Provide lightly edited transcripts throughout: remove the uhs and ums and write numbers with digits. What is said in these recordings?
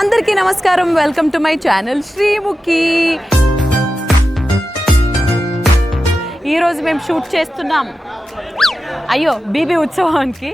అందరికీ నమస్కారం, welcome to my channel Sreemukhi. ఈరోజు మేము షూట్ చేస్తున్నాం బీబీ ఉత్సవానికి.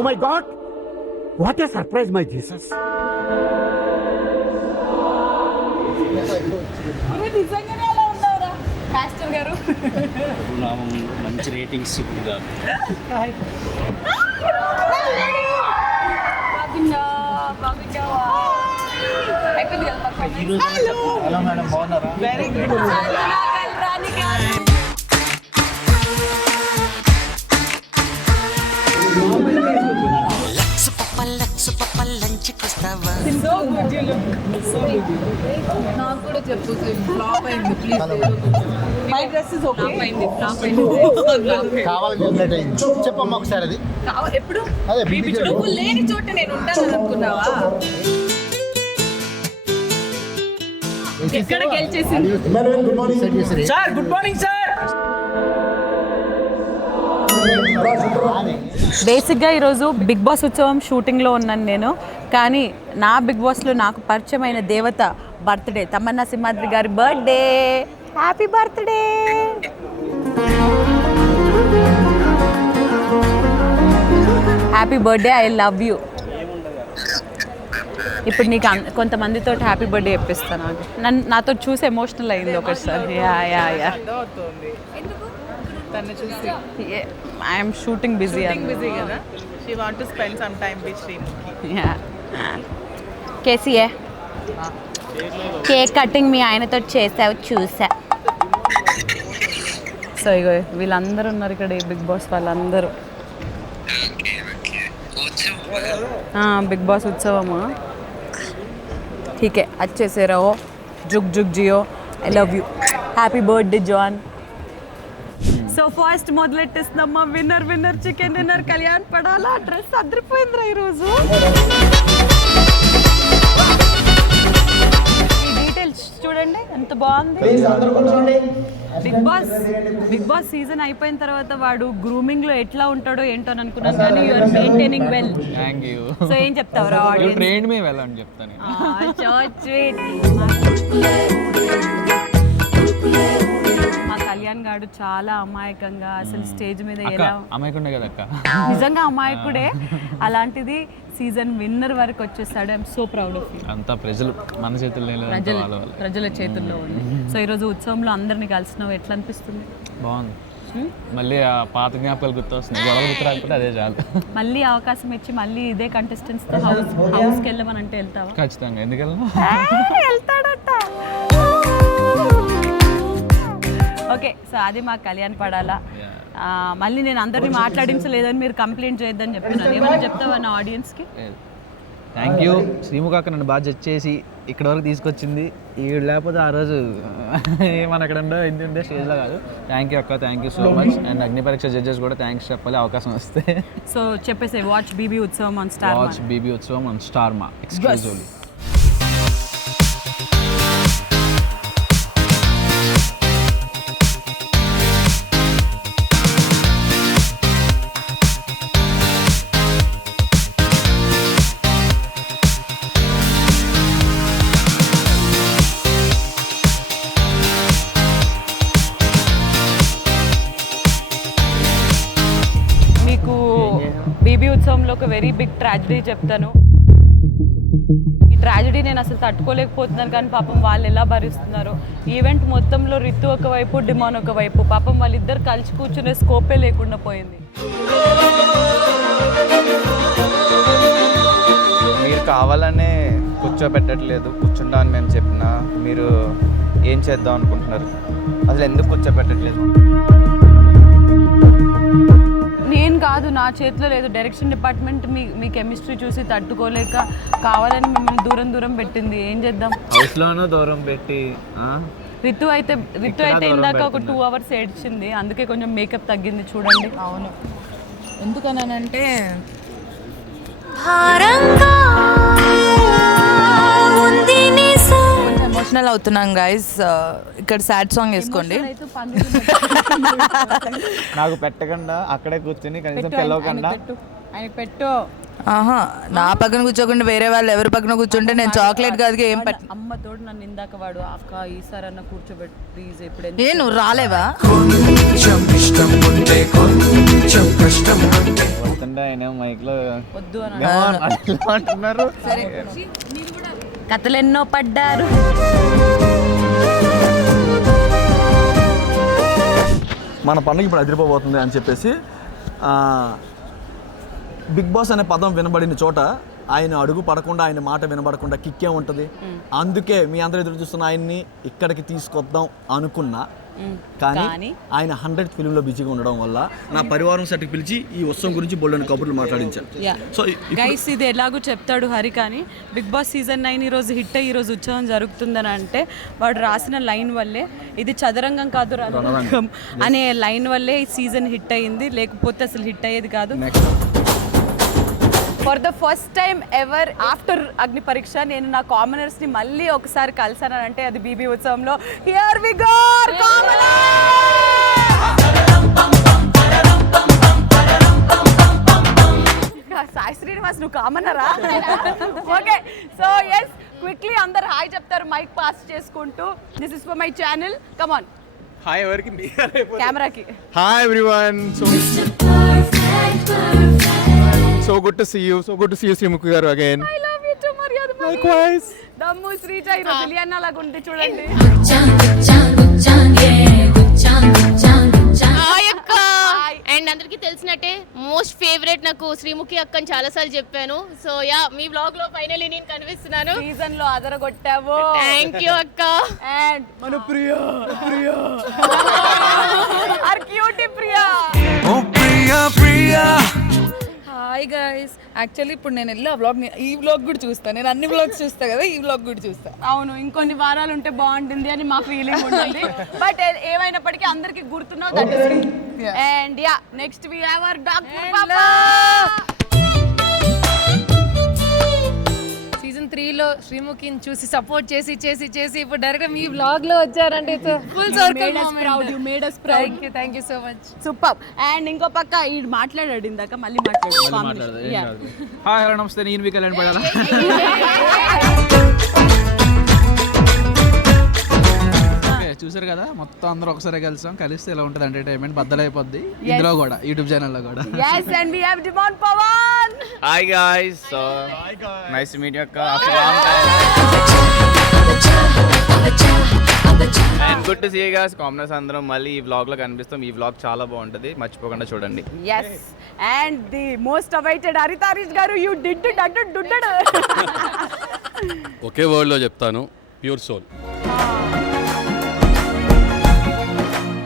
Oh my God! What a surprise, my Jesus! మంచి రేటింగ్స్ వెరీ గుడ్. నాకు కూడా చెప్పు, ఫ్లాప్ అయింది please. My dress is okay. చెప్పమ్మా ఒకసారి అది ఎప్పుడు అదే నువ్వు లేని చోట నేను ఉంటాను అనుకున్నావా? ఎక్కడ గెలిచేసింది? Sir good morning sir. బేసిక్గా ఈరోజు బిగ్ బాస్ ఉత్సవం షూటింగ్లో ఉన్నాను నేను. కానీ నా బిగ్ బాస్లో నాకు పరిచయమైన దేవత బర్త్డే, తమన్నా సింహాద్రి గారి birthday. Happy birthday. Happy birthday, I love you. ఇప్పుడు నీకు కొంతమందితో హ్యాపీ బర్త్డే చెప్పిస్తాను. నాతో చూసి ఎమోషనల్ అయింది ఒకసారి. యా ఐఎమ్ షూటింగ్ బిజీ కదా. She want to spend some time with Srimuki. కేసీఏ కేక్ కటింగ్ మీ ఆయనతో చేసావు చూసా. సో ఇగో వీళ్ళందరూ ఉన్నారు ఇక్కడ, బిగ్ బాస్ వాళ్ళందరూ. బిగ్ బాస్ ఉత్సవమా? ఠీకే అచ్చే సే రహో, జుగ్ జుగ్ జియో, I love you. Happy birthday John. So first మొదలెట్టేస్తున్నామ్మా. విన్నర్ చికెన్ డిన్నర్ కళ్యాణ్ పడాలా. డ్రెస్ అదిరిపోయిందిరా ఈరోజు. ఈ డీటెయిల్స్ చూడండి ఎంత బాగుంది. బిగ్ బాస్ సీజన్ అయిపోయిన తర్వాత వాడు గ్రూమింగ్ లో ఎట్లా ఉంటాడో ఏంటో అని అనుకున్నాను కానీ you are maintaining well. Thank you. So ఏం చెప్తావురా you audience? Train me well అని చెప్తాను. So sweet. మా కళ్యాణ్ గాడు చాలా అమాయకంగా అసలు స్టేజ్ మీద అక్క ఎలా అమ్మాయికుండే కదా అక్క. నిజంగా అమాయకుడే. అలాంటిది సీజన్ విన్నర్ వరకు వచ్చేస్తాడు. I'm so proud of you. అంతా ప్రజలు మన చేతుల్లో ప్రజల చేతుల్లో ఉంది. సో ఈరోజు ఉత్సవంలో అందరిని కలిసినావు, ఎట్లా అనిపిస్తుంది? బాగుంది. మళ్ళీ ఆ పాత జ్ఞాపకాలు గుర్తొస్తున్నాయి. గొడవలు గుర్తు రాకపోతే అదే చాలు. మళ్ళీ అవకాశం ఇచ్చి మళ్ళీ ఇదే కంటెస్టెంట్స్ తో హౌస్కి వెళ్ళమని అంటే వెళ్తావా? ఖచ్చితంగా. ఎందుకల్లా వెళ్తాడట. ఓకే, సో అది మా కళ్యాణ్ పడాలా. మళ్ళీ నేను అందరినీ మాట్లాడించలేదని మీరు కంప్లైంట్ చేయొద్దని చెప్పినాను. ఏమైనా చెప్తావా నా ఆడియన్స్కి? Thank you. శ్రీముఖ అక్క నన్ను బాగా జడ్జ్ చేసి ఇక్కడ వరకు తీసుకొచ్చింది. ఈవిడ లేకపోతే ఆ రోజు మన అక్కడ ఉండే స్టేజ్లో కాదు. థ్యాంక్ యూ అక్క, thank you so much. And అగ్ని పరీక్ష జడ్జెస్ కూడా థ్యాంక్స్ చెప్పాలి అవకాశం వస్తే. సో చెప్పేసి వాచ్ బీబీ ఉత్సవం ఆన్ స్టార్ మా. వాచ్ బీబీ ఉత్సవం ఆన్ స్టార్ మా ఎక్స్క్లూజివ్లీ. మీకు బీబీ ఉత్సవంలో ఒక వెరీ బిగ్ ట్రాజడీ చెప్తాను. ఈ ట్రాజడీ నేను అసలు తట్టుకోలేకపోతున్నాను కానీ పాపం వాళ్ళు ఎలా భరిస్తున్నారు. ఈవెంట్ మొత్తంలో రితు ఒకవైపు, డిమాన్ ఒకవైపు. పాపం వాళ్ళిద్దరు కలిసి కూర్చునే స్కోపే లేకుండా పోయింది. మీరు కావాలనే కూర్చోబెట్టట్లేదు. కూర్చుంటామని మేము చెప్పినా మీరు ఏం చేద్దాం అనుకుంటున్నారు? అసలు ఎందుకు కూర్చోబెట్టట్లేదు? నేను కాదు, నా చేతిలో లేదు. డైరెక్షన్ డిపార్ట్మెంట్ మీ కెమిస్ట్రీ చూసి తట్టుకోలేక కావాలని మిమ్మల్ని దూరం దూరం పెట్టింది. ఏం చేద్దాం? హౌస్లోనూ దూరం పెట్టి రితు అయితే ఇందాక ఒక 2 hours ఏడ్చింది. అందుకే కొంచెం మేకప్ తగ్గింది చూడండి. అవును, ఎందుకనంటే కొంచెం ఎమోషనల్ అవుతున్నాం గైస్. ఇక్కడ సాడ్ సాంగ్ వేసుకోండి. నాకు పెట్టకుండా అక్కడే కూర్చొని కనీసం పిలవకుండా ఆయన పెట్టు. ఆహా, నా పక్కన కూర్చోకుండా వేరే వాళ్ళు ఎవరి పక్కన కూర్చుంటే నేను చాక్లెట్ కాదుగా ఏం పెట్ట. అమ్మ తోడు నన్ను ఇందాక వాడు అక్క ఈసారన్నా కూర్చోబెట్టు ప్లీజ్. ఎప్పుడు ఏ నువ్వు రాలేవా? వస్తుంటే ఆయన మైక్లో వద్దు అని అంటున్నారు. కథలు ఎన్నో పడ్డారు. మన పండుగ ఇప్పుడు అదిరిపోబోతుంది అని చెప్పేసి బిగ్ బాస్ అనే పదం వినబడిన చోట ఆయన అడుగు పడకుండా, ఆయన మాట వినబడకుండా కిక్కే ఉంటుంది. అందుకే మీ అందరూ ఎదురు చూస్తున్న ఆయన్ని ఇక్కడికి తీసుకొద్దాం అనుకున్నా. కానీ ఆయన 100th ఫిలింలో బిజీగా ఉండడం వల్ల నా పరివారం సెట్కి పిలిచి ఈ ఉత్సవం గురించి బోల్డని కబుర్లు మాట్లాడించాను. సో గైస్ ఇది ఎలాగో చెప్తాడు హరి, కానీ బిగ్ బాస్ సీజన్ 9 ఈరోజు హిట్ అయ్యి ఈరోజు ఉత్సవం జరుగుతుందని అంటే వాడు రాసిన లైన్ వల్లే, ఇది చదరంగం కాదు రణరంగం అనే లైన్ వల్లే ఈ సీజన్ హిట్ అయ్యింది. లేకపోతే అసలు హిట్ అయ్యేది కాదు. For the first time ever after అగ్ని పరీక్ష నేను నా కామనర్స్ని మళ్ళీ ఒకసారి కలిసానంటే అది బీబీ ఉత్సవంలో. Here we go Sai Srinivas, నువ్వు కామనరా? ఓకే, సో ఎస్ క్విక్లీ అందరు హాయ్ చెప్తారు మైక్ పాస్ చేసుకుంటూ. This is for my channel. Come on. Hi ఎవరికి? కెమెరాకి. Hi everyone. So good to see you. So good to see you, Srimuku garu again. I love you too, Maryada. Likewise. దమ్ము శ్రీజ ఈరోజు బిలియన్నా లాగా ఉంది చూడండి. And అందరికీ తెలిసినట్టే most favourite నాకు శ్రీముఖి అక్క అని చాలాసార్లు చెప్పాను. సో యా, మీ బ్లాగ్ లో ఫైనల్లీ నేను కనిపిస్తున్నాను. సీజన్ లో అదరగొట్టావు. థ్యాంక్ యూ అక్క. అండ్ మన Priya our cutie Priya. Oh Priya Priya. Hi guys, actually ఇప్పుడు నేను వెళ్ళి ఈ వ్లాగ్ కూడా చూస్తాను. నేను అన్ని వ్లాగ్స్ చూస్తా కదా, ఈ వ్లాగ్ కూడా చూస్తా. అవును, ఇంకొన్ని వారాలు ఉంటే బాగుంటుంది అని మా ఫీలింగ్ ఉంటుంది. బట్ ఏమైనప్పటికీ అందరికి గుర్తున్నావు. That is and yeah, next we have our doctor పాపా. సీజన్ 3లో శ్రీముఖిని చూసి సపోర్ట్ చేసి చేసి చేసి ఇప్పుడు డైరెక్ట్ మీ బ్లాగ్ లో వచ్చారంటే full circle thank you so much. Super. And ఇంకో పక్క ఈ మాట్లాడాడు ఇందాక, మళ్ళీ మాట్లాడు. హాయ్ హలో నమస్తే, నేను మీ కళ్యాణ్ పడాలా. చూసారు కదా, మొత్తం అందరూ ఒకసారి కలిస్తే ఇలా ఉంటుంది ఎంటర్టైన్మెంట్, బద్దలైపోద్ది. ఇందులో కూడా యూట్యూబ్ ఛానల్లో కూడా. Yes, and we have Dimon Pawan. Hi guys, so nice to meet you అక్క after long time and good to see you guys. Commoners అందరం మళ్ళీ ఈ వ్లాగ్ లో కనిపిస్తాం. ఈ వ్లాగ్ చాలా బాగుంటుంది, మర్చిపోకుండా చూడండి. Yes, and the most awaited Harita Harish garu, you did it. ఒకే వర్డ్లో చెప్తాను, ప్యూర్ సోల్.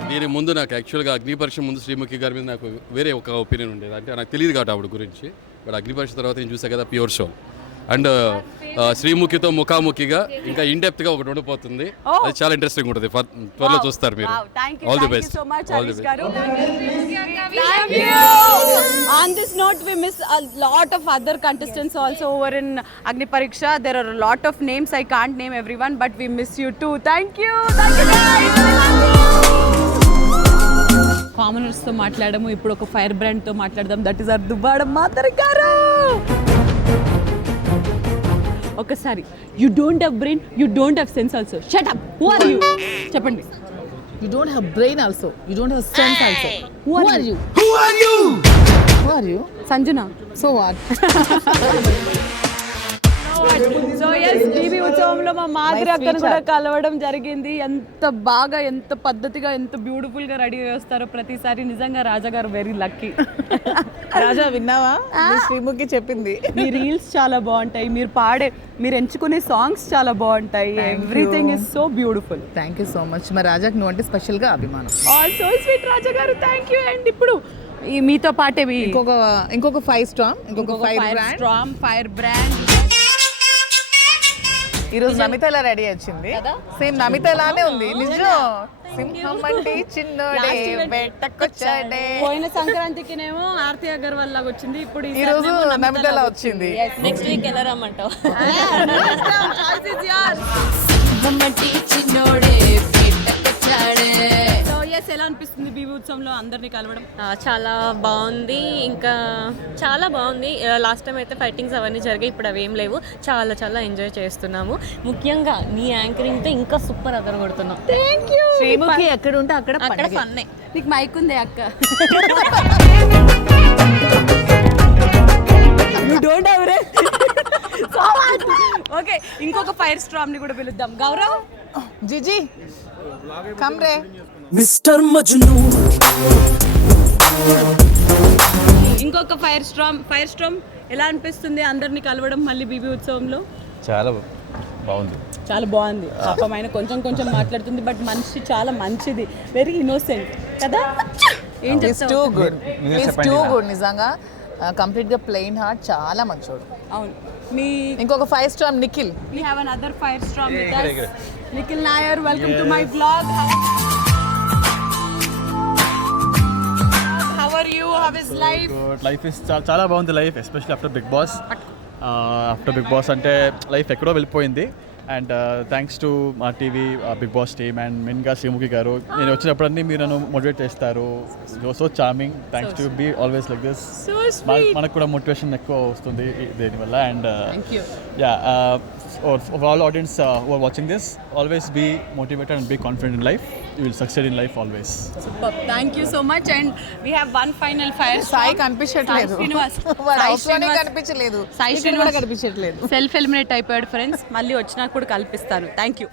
దీని ముందు నాకు యాక్చువల్గా అగ్నిపరీక్ష ముందు శ్రీముఖి గారి మీద నాకు వేరే ఒక ఒపీనియన్ ఉండేది, అంటే నాకు తెలియదు కాబట్టి ఆవిడ గురించి. బట్ అగ్నిపరీక్ష తర్వాత నేను చూసా కదా, ప్యూర్ సోల్. అండ్ శ్రీముఖితో ముఖాముఖిగా ఇంకా ఇన్డెప్త్గా ఒకటి ఉండిపోతుంది, అది చాలా ఇంట్రెస్టింగ్ ఉంటుంది. త్వరలో చూస్తారు మీరు. All the best. All the best. Thank you. On this note, we miss a lot of other contestants also over in Agni Pariksha. There are a lot of names, I can't name everyone, but we miss you too. Thank you guys. Commoners తో మాట్లాడము, ఇప్పుడు ఒక fire brand తో మాట్లాడదాం. That is our Duvvada మాధర్ గారు. ఒకసారి, you don't have brain, you don't have sense also. Shut up. Who are you? చెప్పండి. You don't have brain also. You don't have sense also. Who are you? Who are you? Sanjana. So what? So yes, TV ఉత్సవంలో మా మాధురి అక్కను కూడా కలవడం జరిగింది. ఎంత బాగా, ఎంత పద్ధతిగా, ఎంత బ్యూటిఫుల్ గా రెడీ చేస్తారో ప్రతిసారి. నిజంగా రాజా గారు వెరీ లక్కీ. రాజా విన్నావా? శ్రీముఖి చెప్పింది. మీ రీల్స్ చాలా బాగుంటాయి, మీరు ఎంచుకునే సాంగ్స్ చాలా బాగుంటాయి. Everything is so beautiful. Thank you so much. మా రాజాకి నువ్వు అంటే స్పెషల్ గా అభిమానం. సో స్వీట్ రాజా గారు, థ్యాంక్ యూ. అండ్ ఇప్పుడు ఈ మీతో పాటే ఇంకొక ఫైవ్ స్ట్రాంగ్, ఇంకొక ఫైర్ బ్రాండ్. ఈ రోజు నమిత ఎలా రెడీ వచ్చింది? సేమ్ నమిత లానే ఉంది. నిజం. సింహం అంటే చిన్నోడే బెట్టకొచ్చాడే. పోయిన సంక్రాంతికినేమో ఆర్తి అగర్వాల్ లాగా వచ్చింది, ఇప్పుడు ఈ రోజు నమిత లా వచ్చింది. నెక్స్ట్ వీక్ ఎలా రమ్మంటావు? ఎలా అనిపిస్తుంది బీబీ ఉత్సవంలో అందరినీ కలవడం? చాలా బాగుంది, ఇంకా చాలా బాగుంది. లాస్ట్ టైం అయితే ఫైటింగ్స్ అవన్నీ జరిగాయి, ఇప్పుడు అవి ఏం లేవు. చాలా చాలా ఎంజాయ్ చేస్తున్నాము. ముఖ్యంగా నీ యాంకరింగ్తో ఇంకా సూపర్ అదర కొడుతున్నాం. Thank you. శ్రీముఖి ఎక్కడ ఉంటే అక్కడ ఫన్నే. నీకు మైక్ ఉంది అక్క. You don't have ray. Okay, ఇంకొక ఫైర్ స్ట్రామ్ ని కూడా పిలుద్దాం. గౌరవ్, జిజి కమ్ రే. మిస్టర్ మజ్ను. ఇంకొక ఫైర్ స్ట్రామ్ ఎలా అనిపిస్తుంది అందరినీ కలవడం మళ్ళీ బీబీ ఉత్సవంలో? చాలా బాగుంది. చాలా బాగుంది. పాపమైన కొంచెం మాట్లాడుతుంది, బట్ మనిషి చాలా మంచిది, వెరీ ఇన్నోసెంట్ కదా. ఏం టూ గుడ్ నిజంగా. కంప్లీట్ గా ప్లెయిన్ హార్ట్, చాలా మంచోడు. అవును. మీ ఇంకొక five storm Nikhil. We have another fire storm with us. Nikhil Nair, welcome to my vlog. How are you? How is life? Life is చాలా బాగుంది. Life especially after Bigg Boss. అంటే life ఎక్కడో వెళ్ళిపోయింది. And thanks to Maa TV Bigg Boss team and మెయిన్గా శ్రీముఖి గారు. నేను వచ్చినప్పుడన్నీ మీరు నన్ను మోటివేట్ చేస్తారు. So charming. Thanks to be always like this. మనకు కూడా మోటివేషన్ ఎక్కువ వస్తుంది దీనివల్ల. And for all audience who are watching this, always be motivated and be confident in life. You will succeed in life always. Super. Thank you so much. And we have one final fire storm. Sai కనిపించట్లేదు. కనిపించట్లేదు. Self eliminate అయిపోయాడు friends. మళ్ళీ వచ్చినా కూడా కల్పిస్తాను. Thank you.